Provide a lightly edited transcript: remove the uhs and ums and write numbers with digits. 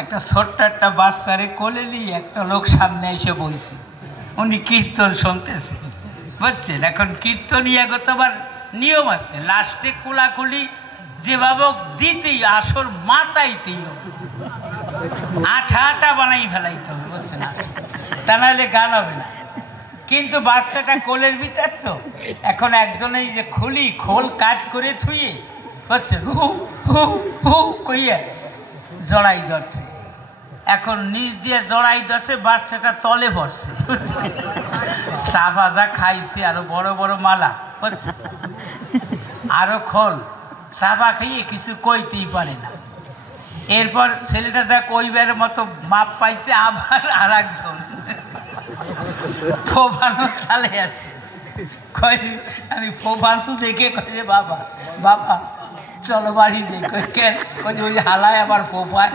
একটা ছোট্ট একটা বাচ্চারে কোলে নিয়ে একটা লোক সামনে এসে বইছে, উনি কীর্তন শুনতেছে, বুঝছেন? এখন কীর্তনীয় তোমার নিয়ম আছে, লাস্টে কোলাকুলি যেভাবে দিতেই আসর মাতাইতেই আঠা আঠা বানাই ফেলাইতে হবে, বুঝছেন? তা নাহলে গান হবে না। কিন্তু বাচ্চাটা কোলের ভিতর তো, এখন একজনেই যে খুলি খোল কাট করে থুয়ে, বুঝছেন, হু হু হু কইয়া জড়াই ধরছে। এখন নিচ দিয়ে জড়াই ধরছে, বাচ্চাটা তলে পড়ছে, চা ভাজা খাইছে, আরো বড় বড় মালা, বুঝছেন, আরো খোল, চাপা খাইয়ে কিছু কইতেই পারে না। এরপর ছেলেটা যা কইবার মতো মাপ পাইছে, আবার আর একজন ফোবানো তালে আছে, কই আমি ফোবানো দেখে কই বাবা বাবা চলো বাড়ি যাই, কই কেন? কই ওই হালায় আবার ফোপায়।